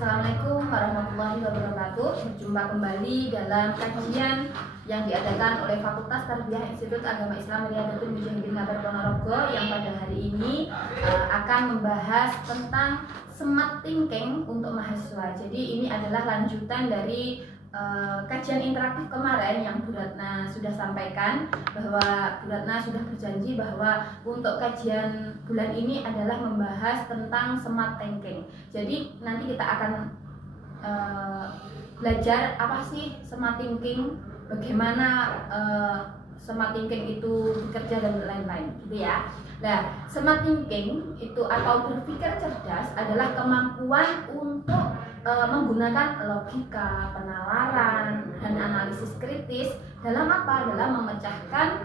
Assalamualaikum warahmatullahi wabarakatuh. Berjumpa kembali dalam kajian yang diadakan oleh Fakultas Tarbiyah Institut Agama Islam Riyadatul Mujahidin Ngabar Ponorogo yang pada hari ini akan membahas tentang smart thinking untuk mahasiswa. Jadi ini adalah lanjutan dari kajian interaktif kemarin yang Bu Ratna sudah sampaikan, bahwa Bu Ratna sudah berjanji bahwa untuk kajian bulan ini adalah membahas tentang smart thinking. Jadi nanti kita akan belajar apa sih smart thinking, bagaimana smart thinking itu bekerja dan lain-lain, gitu ya. Nah, smart thinking itu atau berpikir cerdas adalah kemampuan untuk menggunakan logika, penalaran, dan analisis kritis dalam apa? Dalam memecahkan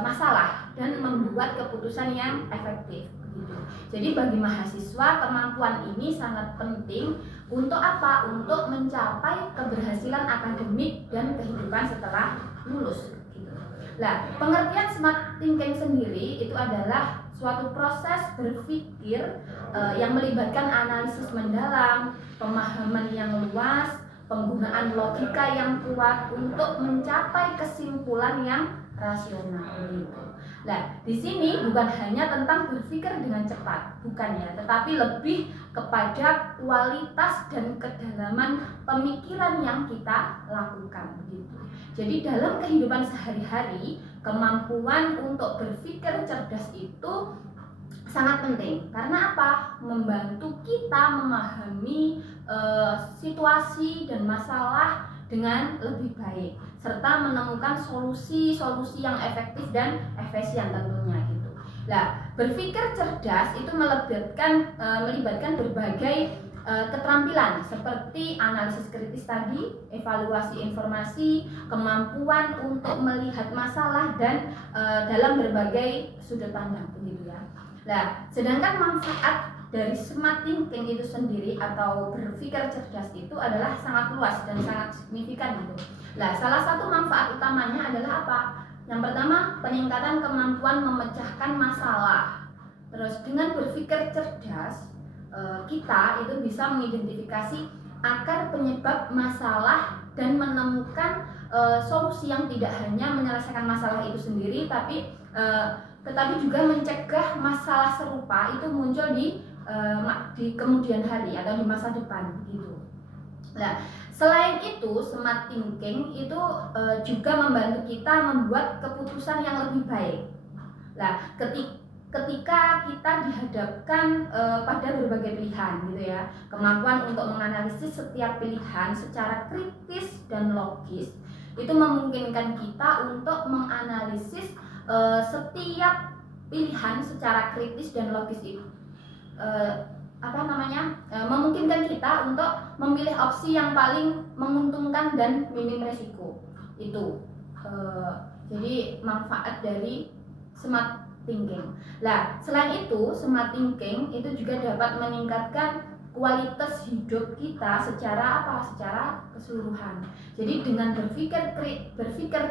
masalah dan membuat keputusan yang efektif. Gitu. Jadi bagi mahasiswa kemampuan ini sangat penting untuk apa? Untuk mencapai keberhasilan akademik dan kehidupan setelah lulus. Gitu. Nah, pengertian smart thinking sendiri itu adalah suatu proses berpikir yang melibatkan analisis mendalam, pemahaman yang luas, penggunaan logika yang kuat untuk mencapai kesimpulan yang rasional. Gitu. Nah, di sini bukan hanya tentang berpikir dengan cepat, bukan ya, tetapi lebih kepada kualitas dan kedalaman pemikiran yang kita lakukan, begitu. Jadi dalam kehidupan sehari-hari, kemampuan untuk berpikir cerdas itu sangat penting. Karena apa? Membantu kita memahami situasi dan masalah dengan lebih baik, serta menemukan solusi-solusi yang efektif dan efisien tentunya gitu. Nah, berpikir cerdas itu melibatkan berbagai keterampilan seperti analisis kritis tadi, evaluasi informasi, kemampuan untuk melihat masalah dan dalam berbagai sudut pandang begitu ya. Nah, sedangkan manfaat dari smart thinking itu sendiri atau berpikir cerdas itu adalah sangat luas dan sangat signifikan gitu. Nah, salah satu manfaat utamanya adalah apa? Yang pertama, peningkatan kemampuan memecahkan masalah. Terus dengan berpikir cerdas, kita itu bisa mengidentifikasi akar penyebab masalah dan menemukan solusi yang tidak hanya menyelesaikan masalah itu sendiri, tetapi juga mencegah masalah serupa itu muncul di kemudian hari atau di masa depan gitu. Nah, selain itu smart thinking itu juga membantu kita membuat keputusan yang lebih baik. Nah, ketika kita dihadapkan pada berbagai pilihan gitu ya, kemampuan untuk menganalisis setiap pilihan secara kritis dan logis itu memungkinkan kita untuk menganalisis setiap pilihan secara kritis dan logis itu memungkinkan kita untuk memilih opsi yang paling menguntungkan dan minim resiko. Itu jadi manfaat dari smart thinking. Nah, selain itu smart thinking itu juga dapat meningkatkan kualitas hidup kita secara keseluruhan. Jadi dengan berpikir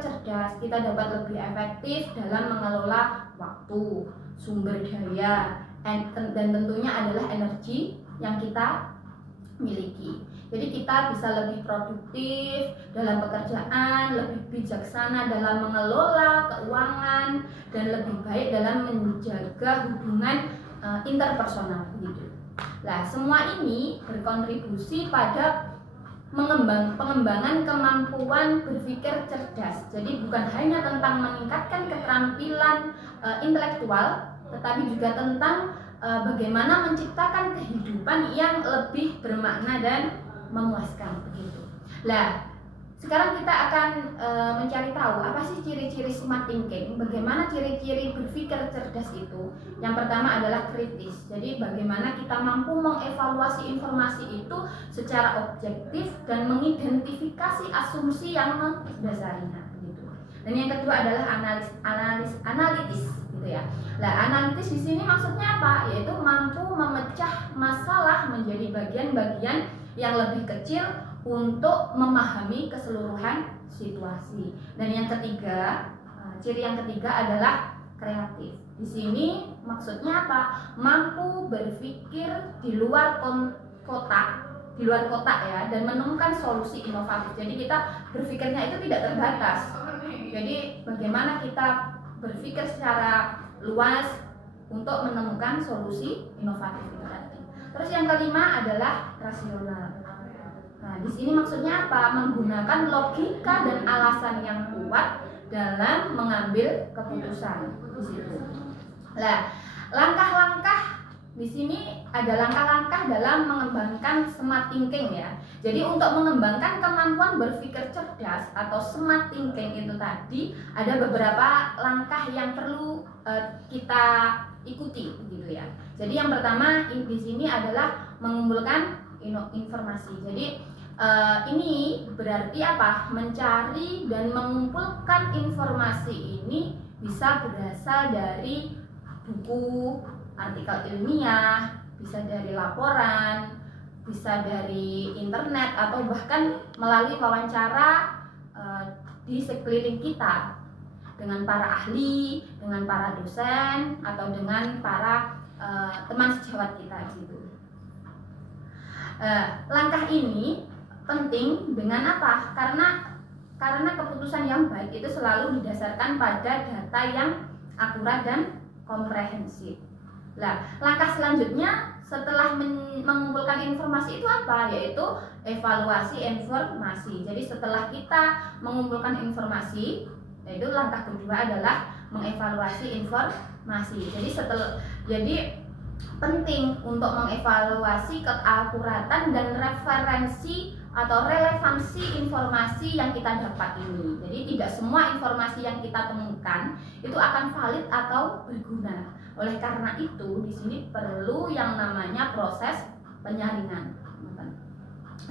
cerdas, kita dapat lebih efektif dalam mengelola waktu, sumber daya, dan tentunya adalah energi yang kita miliki. Jadi kita bisa lebih produktif dalam pekerjaan, lebih bijaksana dalam mengelola keuangan, dan lebih baik dalam menjaga hubungan interpersonal begitu. Nah, semua ini berkontribusi pada pengembangan kemampuan berpikir cerdas. Jadi bukan hanya tentang meningkatkan keterampilan intelektual, tetapi juga tentang bagaimana menciptakan kehidupan yang lebih bermakna dan memuaskan begitu. Nah, sekarang kita akan mencari tahu apa sih ciri-ciri smart thinking, bagaimana ciri-ciri berpikir cerdas itu. Yang pertama adalah kritis. Jadi bagaimana kita mampu mengevaluasi informasi itu secara objektif dan mengidentifikasi asumsi yang mendasarinya begitu. Dan yang kedua adalah analitis gitu ya. Nah, analitis di sini maksudnya apa? Yaitu mampu memecah masalah menjadi bagian-bagian yang lebih kecil untuk memahami keseluruhan situasi. Dan yang ketiga, ciri yang ketiga adalah kreatif. Di sini maksudnya apa? Mampu berpikir di luar kotak di luar kotak ya, dan menemukan solusi inovatif. Jadi kita berpikirnya itu tidak terbatas. Jadi bagaimana kita berpikir secara luas untuk menemukan solusi inovatif itu tadi. Terus yang kelima adalah rasional. Nah, di sini maksudnya apa? Menggunakan logika dan alasan yang kuat dalam mengambil keputusan di situ. Nah, langkah-langkah di sini ada langkah-langkah dalam mengembangkan smart thinking ya. Jadi untuk mengembangkan kemampuan berpikir cerdas atau smart thinking itu tadi ada beberapa langkah yang perlu kita ikuti gitu ya. Jadi yang pertama di sini adalah mengumpulkan informasi. Jadi ini berarti apa? Mencari dan mengumpulkan informasi ini bisa berasal dari buku, artikel ilmiah, bisa dari laporan, bisa dari internet, atau bahkan melalui wawancara di sekeliling kita dengan para ahli, dengan para dosen, atau dengan para teman sejawat kita gitu. Langkah ini penting dengan apa? Karena keputusan yang baik itu selalu didasarkan pada data yang akurat dan komprehensif. Nah, langkah selanjutnya setelah mengumpulkan informasi itu apa? Yaitu evaluasi informasi. Jadi setelah kita mengumpulkan informasi, yaitu langkah kedua adalah mengevaluasi informasi. Jadi penting untuk mengevaluasi keakuratan dan referensi atau relevansi informasi yang kita dapat ini. Jadi tidak semua informasi yang kita temukan itu akan valid atau berguna. Oleh karena itu, di sini perlu yang namanya proses penyaringan.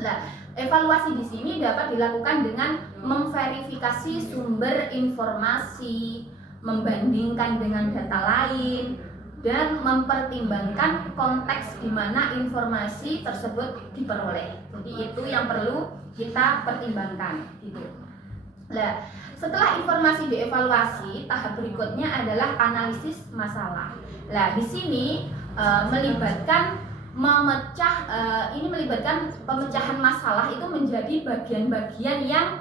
Nah, evaluasi di sini dapat dilakukan dengan memverifikasi sumber informasi, membandingkan dengan data lain, dan mempertimbangkan konteks di mana informasi tersebut diperoleh. Jadi itu yang perlu kita pertimbangkan gitu. Nah, setelah informasi dievaluasi, tahap berikutnya adalah analisis masalah. Nah, di sini melibatkan pemecahan masalah itu menjadi bagian-bagian yang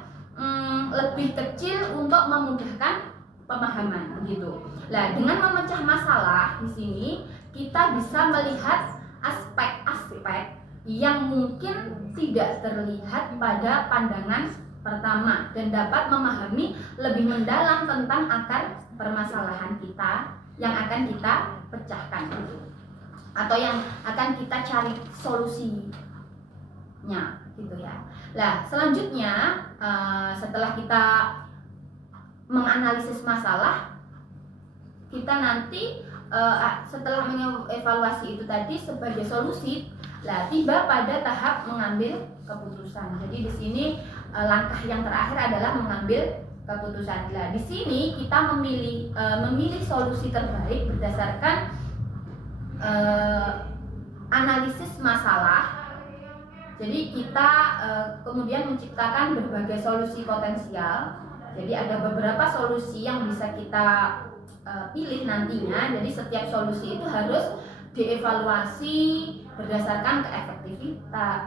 lebih kecil untuk memudahkan pemahaman begitu. Nah, dengan memecah masalah di sini kita bisa melihat aspek-aspek yang mungkin tidak terlihat pada pandangan pertama dan dapat memahami lebih mendalam tentang akar permasalahan kita yang akan kita pecahkan gitu, atau yang akan kita cari solusinya gitu ya. Nah, selanjutnya setelah kita menganalisis masalah, kita nanti setelah mengevaluasi itu tadi sebagai solusi, tiba pada tahap mengambil keputusan. Jadi di sini langkah yang terakhir adalah mengambil keputusan. Nah, di sini kita memilih solusi terbaik berdasarkan analisis masalah. Jadi kita kemudian menciptakan berbagai solusi potensial. Jadi ada beberapa solusi yang bisa kita pilih nantinya. Jadi setiap solusi itu harus dievaluasi berdasarkan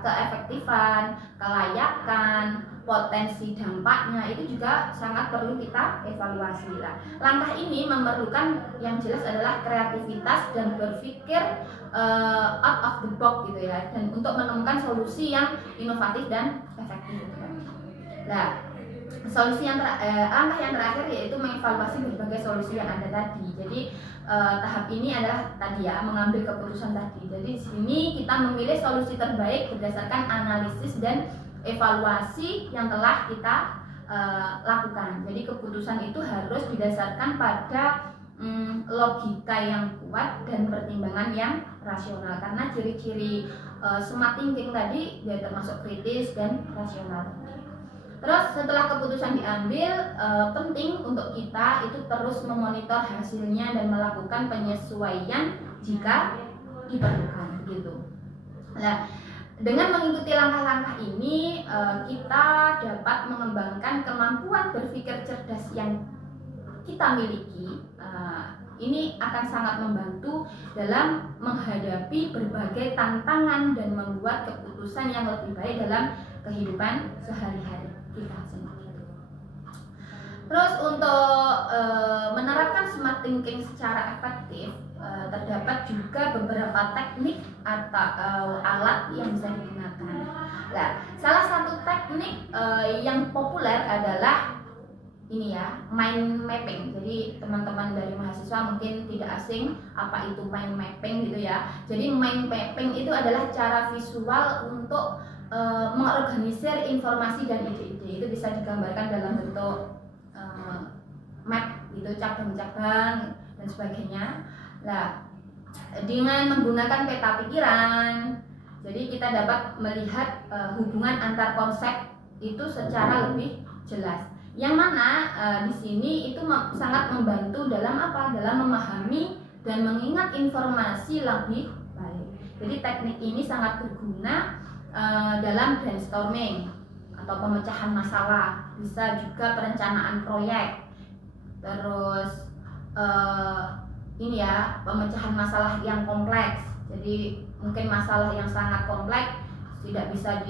keefektifan, kelayakan, potensi dampaknya, itu juga sangat perlu kita evaluasi. Langkah ini memerlukan yang jelas adalah kreativitas dan berpikir out of the box gitu ya, dan untuk menemukan solusi yang inovatif dan efektif. Nah, langkah yang terakhir yaitu mengevaluasi berbagai solusi yang ada tadi. Jadi tahap ini adalah tadi ya, mengambil keputusan tadi. Jadi di sini kita memilih solusi terbaik berdasarkan analisis dan evaluasi yang telah kita lakukan. Jadi keputusan itu harus didasarkan pada logika yang kuat dan pertimbangan yang rasional. Karena ciri-ciri smart thinking tadi ya termasuk kritis dan rasional. Terus setelah keputusan diambil, penting untuk kita itu terus memonitor hasilnya dan melakukan penyesuaian jika diperlukan gitu. Nah, dengan mengikuti langkah-langkah ini, kita dapat mengembangkan kemampuan berpikir cerdas yang kita miliki, Ini akan sangat membantu dalam menghadapi berbagai tantangan dan membuat keputusan yang lebih baik dalam kehidupan sehari-hari kita sendiri. Terus untuk menerapkan smart thinking secara efektif, terdapat juga beberapa teknik atau alat yang bisa digunakan. Nah, salah satu teknik yang populer adalah ini ya, mind mapping. Jadi teman-teman dari mahasiswa mungkin tidak asing apa itu mind mapping gitu ya. Jadi mind mapping itu adalah cara visual untuk mengorganisir informasi dan ide-ide. Itu bisa digambarkan dalam bentuk map gitu, cabang-cabang dan sebagainya. Nah, dengan menggunakan peta pikiran, jadi kita dapat melihat hubungan antar konsep itu secara lebih jelas. Yang mana di sini itu sangat membantu dalam apa? Dalam memahami dan mengingat informasi lebih baik. Jadi teknik ini sangat berguna dalam brainstorming atau pemecahan masalah, bisa juga perencanaan proyek. Terus ini ya, pemecahan masalah yang kompleks. Jadi mungkin masalah yang sangat kompleks tidak bisa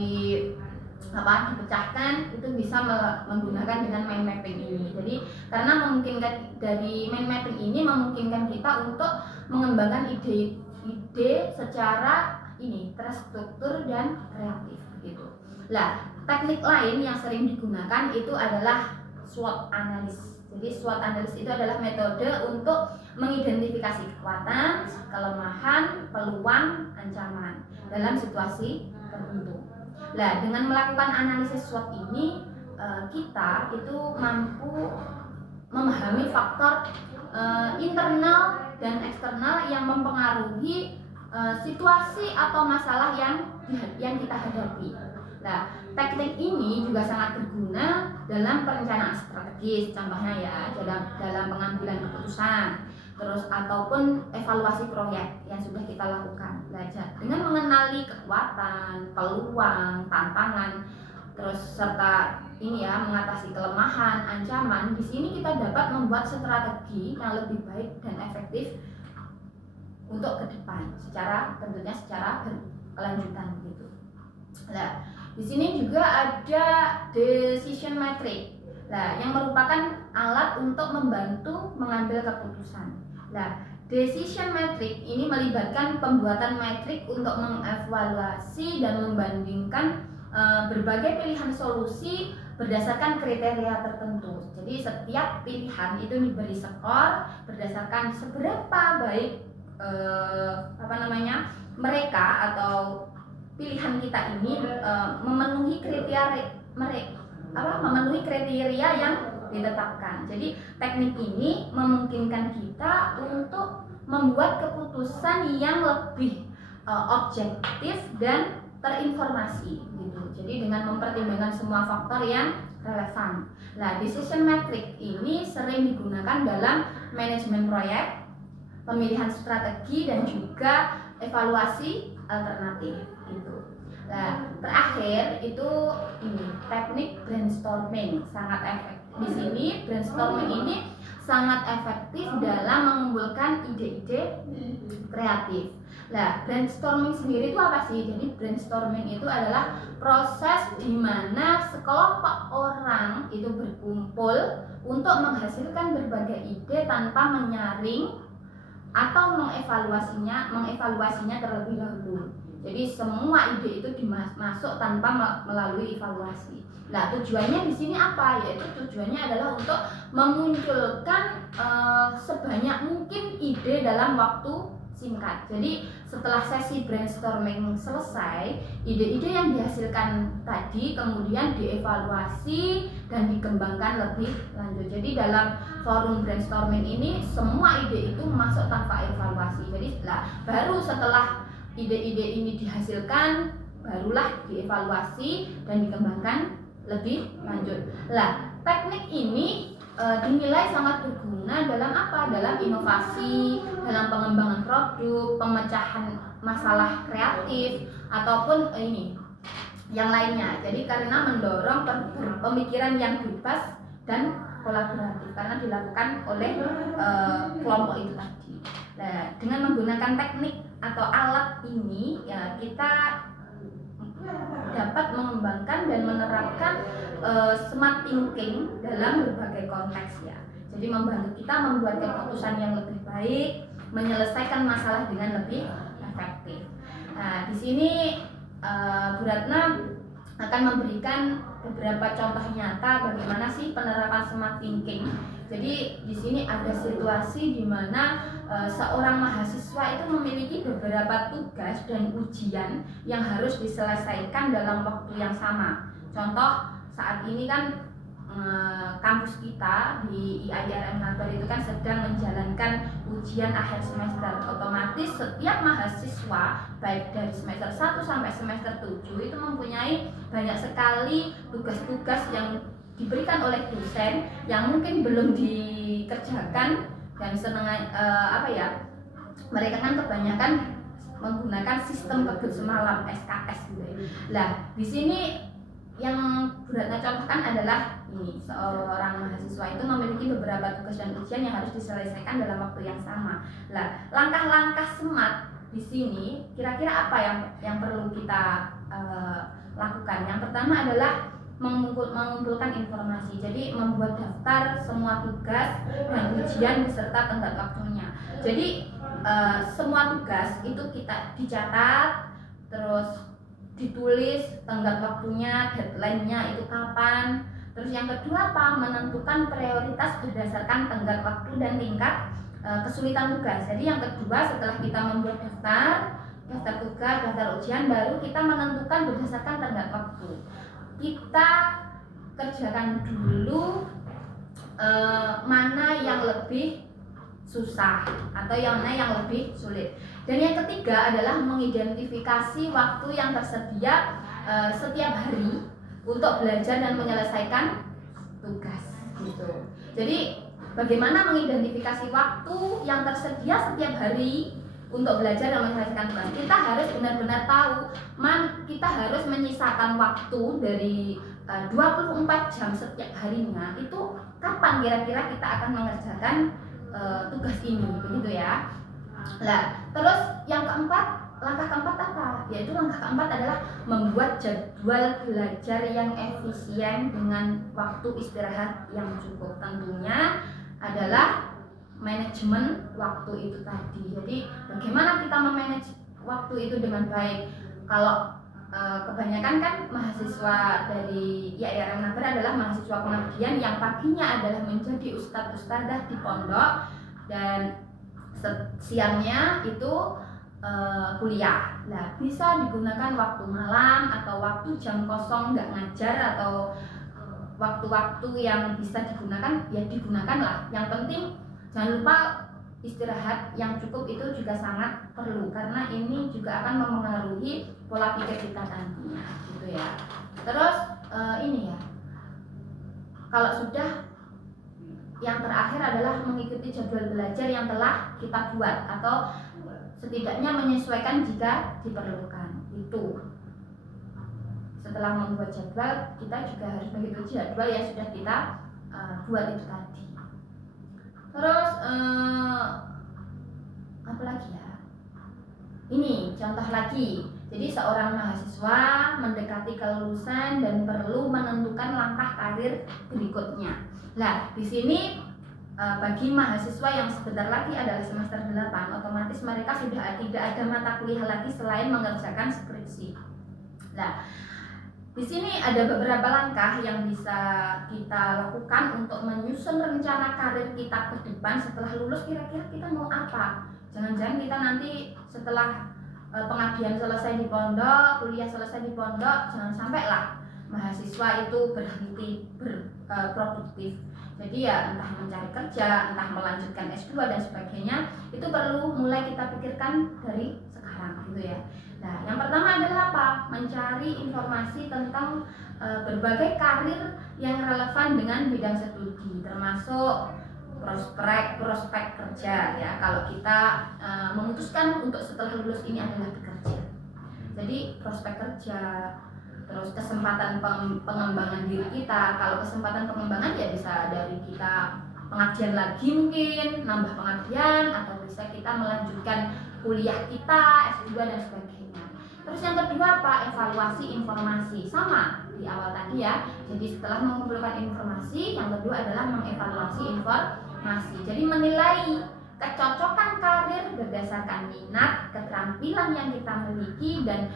dipecahkan, itu bisa menggunakan dengan mind mapping ini. Jadi karena memungkinkan dari mind mapping ini memungkinkan kita untuk mengembangkan ide-ide secara ini terstruktur dan kreatif gitu. Nah, teknik lain yang sering digunakan itu adalah SWOT analysis. Jadi SWOT analysis itu adalah metode untuk mengidentifikasi kekuatan, kelemahan, peluang, ancaman dalam situasi tertentu. Nah, dengan melakukan analisis SWOT ini kita itu mampu memahami faktor internal dan eksternal yang mempengaruhi situasi atau masalah yang kita hadapi. Nah, teknik ini juga sangat berguna dalam perencanaan strategis, contohnya ya dalam pengambilan keputusan, terus ataupun evaluasi proyek yang sudah kita lakukan. Belajar dengan mengenali kekuatan, peluang, tantangan, terus serta ini ya mengatasi kelemahan, ancaman. Di sini kita dapat membuat strategi yang lebih baik dan efektif untuk ke depan, tentunya secara berkelanjutan gitu. Nah, di sini juga ada decision matrix. Nah, yang merupakan alat untuk membantu mengambil keputusan. Nah, decision matrix ini melibatkan pembuatan matriks untuk mengevaluasi dan membandingkan berbagai pilihan solusi berdasarkan kriteria tertentu. Jadi setiap pilihan itu diberi skor berdasarkan seberapa baik mereka atau pilihan kita ini memenuhi kriteria yang ditetapkan. Jadi teknik ini memungkinkan kita untuk membuat keputusan yang lebih objektif dan terinformasi gitu. Jadi dengan mempertimbangkan semua faktor yang relevan. Nah, decision matrix ini sering digunakan dalam manajemen proyek, pemilihan strategi dan juga evaluasi alternatif gitu. Nah, terakhir itu ini teknik brainstorming sangat efektif. Di sini brainstorming ini sangat efektif dalam mengumpulkan ide-ide kreatif. Nah, brainstorming sendiri itu apa sih? Jadi brainstorming itu adalah proses di mana sekelompok orang itu berkumpul untuk menghasilkan berbagai ide tanpa menyaring atau mengevaluasinya terlebih dahulu. Jadi semua ide itu dimasuk tanpa melalui evaluasi. Nah, tujuannya di sini apa? Yaitu tujuannya adalah untuk memunculkan sebanyak mungkin ide dalam waktu singkat. Jadi setelah sesi brainstorming selesai, ide-ide yang dihasilkan tadi kemudian dievaluasi dan dikembangkan lebih lanjut. Jadi dalam forum brainstorming ini semua ide itu masuk tanpa evaluasi. Jadi baru setelah ide-ide ini dihasilkan barulah dievaluasi dan dikembangkan lebih lanjut. Teknik ini dinilai sangat berguna dalam apa? Dalam inovasi, dalam pengembangan produk, pemecahan masalah kreatif ataupun yang lainnya. Jadi karena mendorong pemikiran yang bebas dan kolaboratif karena dilakukan oleh kelompok itu tadi. Nah, dengan menggunakan teknik atau alat ini ya kita dapat mengembangkan dan menerapkan smart thinking dalam berbagai konteks ya. Jadi membantu kita membuat keputusan yang lebih baik, menyelesaikan masalah dengan lebih efektif. Nah, di sini Bu Ratna akan memberikan beberapa contoh nyata bagaimana sih penerapan smart thinking. Jadi di sini ada situasi di mana seorang mahasiswa itu memiliki beberapa tugas dan ujian yang harus diselesaikan dalam waktu yang sama. Contoh saat ini kan kampus kita di IAIRM Nabar itu kan sedang menjalankan ujian akhir semester. Otomatis setiap mahasiswa baik dari semester 1 sampai semester 7 itu mempunyai banyak sekali tugas-tugas yang diberikan oleh dosen yang mungkin belum dikerjakan dan mereka kan kebanyakan menggunakan sistem kebut semalam SKS gitu ya. Nah, di sini yang Bu Ratna contohkan adalah ini, seorang mahasiswa itu memiliki beberapa tugas dan ujian yang harus diselesaikan dalam waktu yang sama. Nah, langkah-langkah smart di sini kira-kira apa yang perlu kita lakukan? Yang pertama adalah mengumpulkan informasi. Jadi membuat daftar semua tugas dan ujian beserta tenggat waktunya. Jadi semua tugas itu kita dicatat, terus ditulis tenggat waktunya, deadline-nya itu kapan. Terus yang kedua apa? Menentukan prioritas berdasarkan tenggat waktu dan tingkat kesulitan tugas. Jadi yang kedua setelah kita membuat daftar tugas, daftar ujian, baru kita menentukan berdasarkan tenggat waktu. Kita kerjakan dulu mana yang lebih susah atau mana yang lebih sulit. Dan yang ketiga adalah mengidentifikasi waktu yang tersedia setiap hari untuk belajar dan menyelesaikan tugas gitu. Jadi bagaimana mengidentifikasi waktu yang tersedia setiap hari untuk belajar dan menyelesaikan tugas? Kita harus benar-benar tahu kita harus menyisakan waktu dari 24 jam setiap harinya, itu kapan kira-kira kita akan mengerjakan tugas ini, begitu ya. Nah, terus yang langkah keempat apa? Yaitu langkah keempat adalah membuat jadwal belajar yang efisien dengan waktu istirahat yang cukup. Tentunya adalah manajemen waktu itu tadi. Jadi bagaimana kita memanage waktu itu dengan baik? Kalau kebanyakan kan mahasiswa dari IAIRM Nabar adalah mahasiswa pengabdian yang paginya adalah menjadi ustadz-ustadzah di pondok dan siangnya itu kuliah. Nah, bisa digunakan waktu malam atau waktu jam kosong nggak ngajar atau waktu-waktu yang bisa digunakan ya digunakan lah. Yang penting jangan lupa istirahat yang cukup itu juga sangat perlu karena ini juga akan mempengaruhi pola pikir kita nantinya gitu ya. Terus ini ya, kalau sudah yang terakhir adalah mengikuti jadwal belajar yang telah kita buat atau setidaknya menyesuaikan jika diperlukan. Itu setelah membuat jadwal kita juga harus mengikuti jadwal yang sudah kita buat itu tadi. Terus apa lagi ya? Ini contoh lagi. Jadi seorang mahasiswa mendekati kelulusan dan perlu menentukan langkah karir berikutnya. Nah, di sini bagi mahasiswa yang sebentar lagi adalah semester 8, otomatis mereka sudah tidak ada mata kuliah lagi selain mengerjakan skripsi. Nah, di sini ada beberapa langkah yang bisa kita lakukan untuk menyusun rencana karir kita ke depan setelah lulus. Kira-kira kita mau apa? Jangan-jangan kita nanti setelah pengabdian selesai di pondok, kuliah selesai di pondok, jangan sampai lah mahasiswa itu berhenti berproduktif. Jadi ya entah mencari kerja, entah melanjutkan S2 dan sebagainya, itu perlu mulai kita pikirkan dari sekarang gitu ya. Nah, yang pertama adalah apa? Mencari informasi tentang berbagai karir yang relevan dengan bidang studi, termasuk prospek kerja ya. Kalau kita memutuskan untuk setelah lulus ini adalah bekerja, jadi prospek kerja, terus kesempatan pengembangan diri kita. Kalau kesempatan pengembangan ya bisa dari kita pengajian lagi, mungkin nambah pengajian, atau bisa kita melanjutkan kuliah kita S2 dan sebagainya. Terus yang kedua apa? Evaluasi informasi. Sama di awal tadi ya. Jadi setelah mengumpulkan informasi, yang kedua adalah mengevaluasi informasi. Jadi menilai kecocokan karir berdasarkan minat, keterampilan yang kita miliki, dan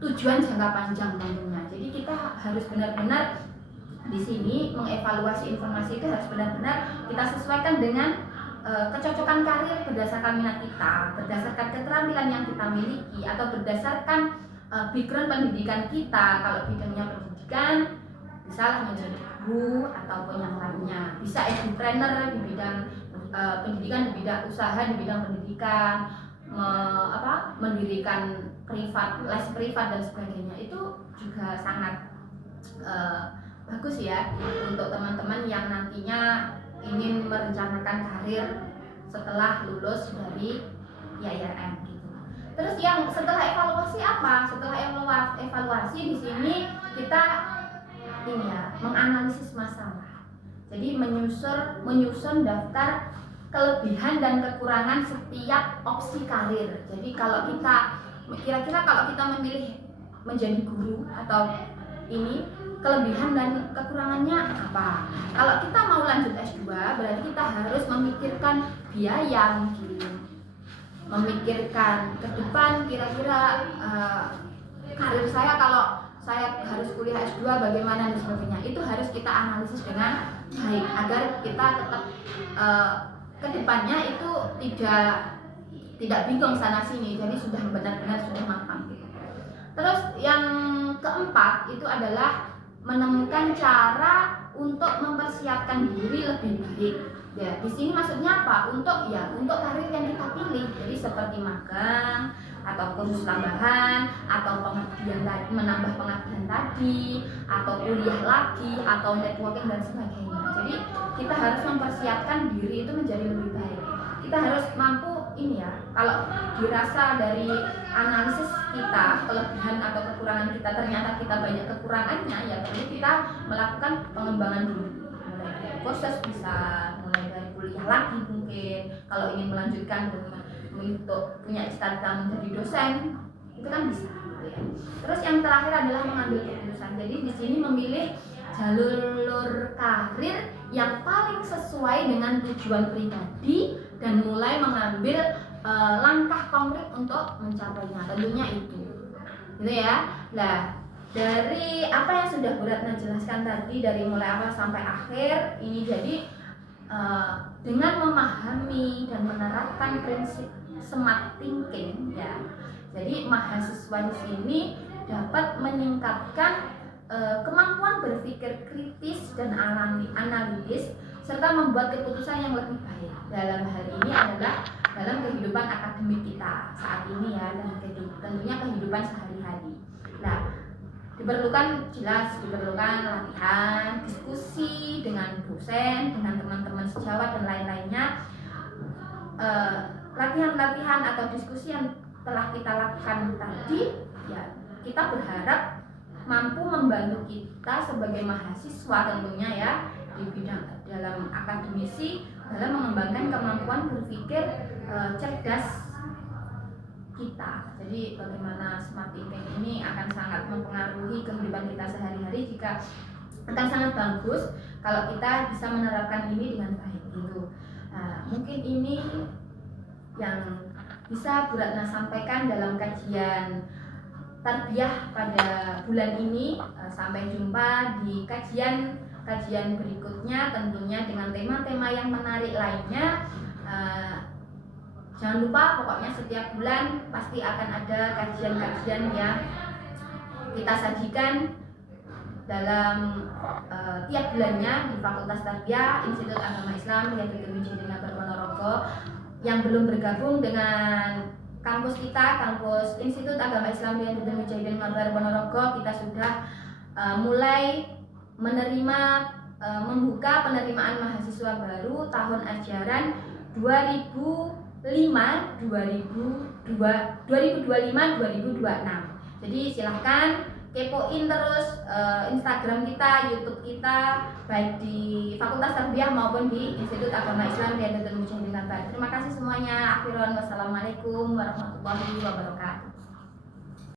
tujuan jangka panjang tentunya. Jadi kita harus benar-benar di sini mengevaluasi informasi itu harus benar-benar kita sesuaikan dengan kecocokan karir berdasarkan minat kita, berdasarkan keterampilan yang kita miliki, atau berdasarkan background pendidikan kita. Kalau bidangnya pendidikan, bisa menjadi guru ataupun yang lainnya. Bisa edutrainer di bidang pendidikan, di bidang usaha, di bidang pendidikan, mendirikan privat, les privat dan sebagainya. Itu juga sangat bagus ya untuk teman-teman yang nantinya ingin merencanakan karir setelah lulus dari IAIN gitu. Terus yang setelah evaluasi apa? Setelah evaluasi di sini kita menganalisis masalah. Jadi menyusun daftar kelebihan dan kekurangan setiap opsi karir. Jadi kalau kita kira-kira kalau kita memilih menjadi guru atau ini, kelebihan dan kekurangannya apa? Kalau kita mau lanjut S2, berarti kita harus memikirkan biaya, memikirkan ke depan kira-kira karir saya kalau saya harus kuliah S2 bagaimana dan sebagainya. Itu harus kita analisis dengan baik agar kita tetap ke depannya itu tidak bingung sana sini. Jadi sudah benar-benar sudah matang gitu. Terus yang keempat itu adalah menemukan cara untuk mempersiapkan diri lebih baik. Ya, di sini maksudnya apa? Untuk karir yang kita pilih. Jadi seperti magang atau kursus tambahan atau pengabdian tadi, menambah pengabdian tadi, atau kuliah lagi, atau networking dan sebagainya. Jadi kita harus mempersiapkan diri itu menjadi lebih baik. Kita harus mampu kalau dirasa dari analisis kita kelebihan atau kekurangan kita ternyata kita banyak kekurangannya, ya perlu kita melakukan pengembangan diri, mulai dari kursus, bisa mulai dari kuliah lagi mungkin kalau ingin melanjutkan untuk punya cita-cita menjadi dosen, itu kan bisa ya. Terus yang terakhir adalah mengambil keputusan. Jadi di sini memilih jalur karir yang paling sesuai dengan tujuan pribadi dan mulai mengambil langkah konkret untuk mencapainya. Tentunya itu gitu ya. Nah, dari apa yang sudah Bu Ratna jelaskan tadi dari mulai awal sampai akhir ini, jadi dengan memahami dan menerapkan prinsip smart thinking ya. Jadi mahasiswa di sini dapat meningkatkan kemampuan berpikir kritis dan analitis serta membuat keputusan yang lebih baik. Dalam hal ini adalah dalam kehidupan akademik kita saat ini ya, dan tentunya kehidupan sehari-hari. Nah, diperlukan latihan, diskusi dengan dosen, dengan teman-teman sejawat dan lain-lainnya. Latihan-latihan atau diskusi yang telah kita lakukan tadi ya, kita berharap mampu membantu kita sebagai mahasiswa tentunya ya di bidang dalam akademisi dalam mengembangkan kemampuan berpikir cerdas kita. Jadi bagaimana smart thinking ini akan sangat mempengaruhi kehidupan kita sehari-hari, jika akan sangat bagus kalau kita bisa menerapkan ini dengan baik gitu. Nah, mungkin ini yang bisa Bu Ratna sampaikan dalam kajian tarbiyah pada bulan ini. Sampai jumpa di kajian berikutnya tentunya dengan tema-tema yang menarik lainnya. Jangan lupa pokoknya setiap bulan pasti akan ada kajian-kajian yang kita sajikan dalam tiap bulannya di Fakultas Tarbiyah Institut Agama Islam Riyadul Mujahidin Ponorogo. Yang belum bergabung dengan kampus kita, kampus Institut Agama Islam Riyadul Mujahidin Ponorogo, kita sudah mulai menerima membuka penerimaan mahasiswa baru tahun ajaran 2025-2026. Jadi silahkan kepoin terus Instagram kita, YouTube kita, baik di Fakultas Tarbiyah maupun di Institut Agama Islam Riyadhatul Mujahidin Kalbar. Terima kasih semuanya. Akhirul wassalamualaikum warahmatullahi wabarakatuh.